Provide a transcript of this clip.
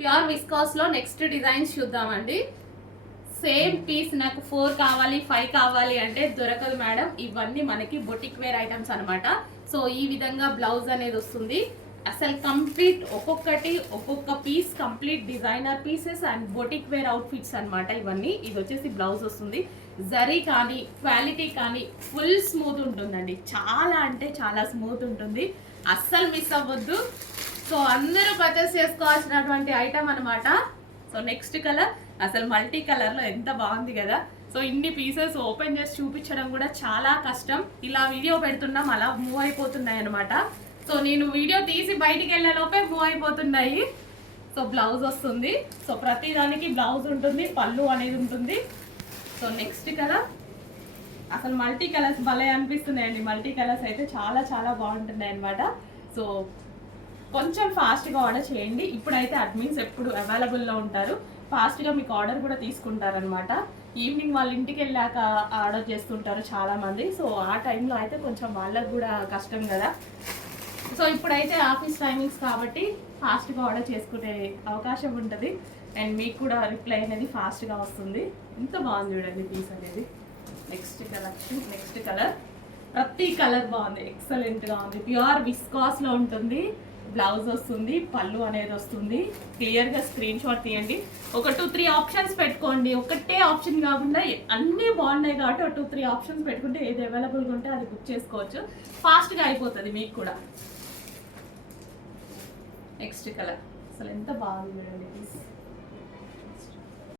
Pure viscous లో next designs చూద్దామండి. Same piece నాకు 4 కావాలి 5 కావాలి అంటే దొరకదు మేడం. ఇవన్నీ మనకి బొటిక్ వేర్ ఐటమ్స్ అనమాట. సో ఈ విధంగా బ్లౌజ్ అనేది వస్తుంది. అసలు కంప్లీట్ ఒక్కొక్క piece complete designer pieces and boutique wear outfits అనమాట ఇవన్నీ. ఇది వచ్చేసి బ్లౌజ్ వస్తుంది. జరీ కానీ క్వాలిటీ కానీ ఫుల్ స్మూత్ ఉంటుందండి. చాలా అంటే చాలా స్మూత్ ఉంటుంది. అస్సలు మిస్ అవ్వద్దు. సో అందరూ పర్చేస్ చేసుకోవాల్సినటువంటి ఐటమ్ అనమాట. సో నెక్స్ట్ కలర్ అసలు మల్టీ కలర్లో ఎంత బాగుంది కదా. సో ఇన్ని పీసెస్ ఓపెన్ చేసి చూపించడం కూడా చాలా కష్టం. ఇలా వీడియో పెడుతున్నాం, అలా మూవ్ అయిపోతున్నాయి అనమాట. సో నేను వీడియో తీసి బయటికి వెళ్ళే లోపే మూవ్ అయిపోతున్నాయి. సో బ్లౌజ్ వస్తుంది. సో ప్రతి దానికి బ్లౌజ్ ఉంటుంది, పళ్ళు అనేది ఉంటుంది. సో నెక్స్ట్ కలర్ అసలు మల్టీ కలర్స్ భలే అనిపిస్తున్నాయండి. మల్టీ కలర్స్ అయితే చాలా చాలా బాగుంటున్నాయి అనమాట. సో కొంచెం ఫాస్ట్గా ఆర్డర్ చేయండి. ఇప్పుడైతే అడ్మిన్స్ ఎప్పుడు అవైలబుల్లో ఉంటారు. ఫాస్ట్గా మీకు ఆర్డర్ కూడా తీసుకుంటారనమాట. ఈవినింగ్ వాళ్ళ ఇంటికి వెళ్ళాక ఆర్డర్ చేస్తుంటారు చాలామంది. సో ఆ టైంలో అయితే కొంచెం వాళ్ళకు కూడా కష్టం కదా. సో ఇప్పుడైతే ఆఫీస్ టైమింగ్స్ కాబట్టి ఫాస్ట్గా ఆర్డర్ చేసుకునే అవకాశం ఉంటుంది. అండ్ మీకు కూడా రిప్లై అనేది ఫాస్ట్గా వస్తుంది. ఇంత బాగుంది చూడండి పీస్ అనేది. నెక్స్ట్ కలర్ ప్రతి కలర్ బాగుంది, ఎక్సలెంట్గా ఉంది. ప్యూర్ విస్కాస్లో ఉంటుంది. బ్లౌజ్ వస్తుంది, పళ్ళు అనేది వస్తుంది. క్లియర్గా స్క్రీన్ షాట్ తీయండి. ఒక 2-3 ఆప్షన్స్ పెట్టుకోండి. ఒకటే ఆప్షన్ కాకుండా అన్నీ బాగున్నాయి కాబట్టి ఒక 2-3 ఆప్షన్స్ పెట్టుకుంటే ఏది అవైలబుల్గా ఉంటే అది బుక్ చేసుకోవచ్చు. ఫాస్ట్గా అయిపోతుంది మీకు కూడా. నెక్స్ట్ కలర్ అసలు ఎంత బాగుంది చూడండి.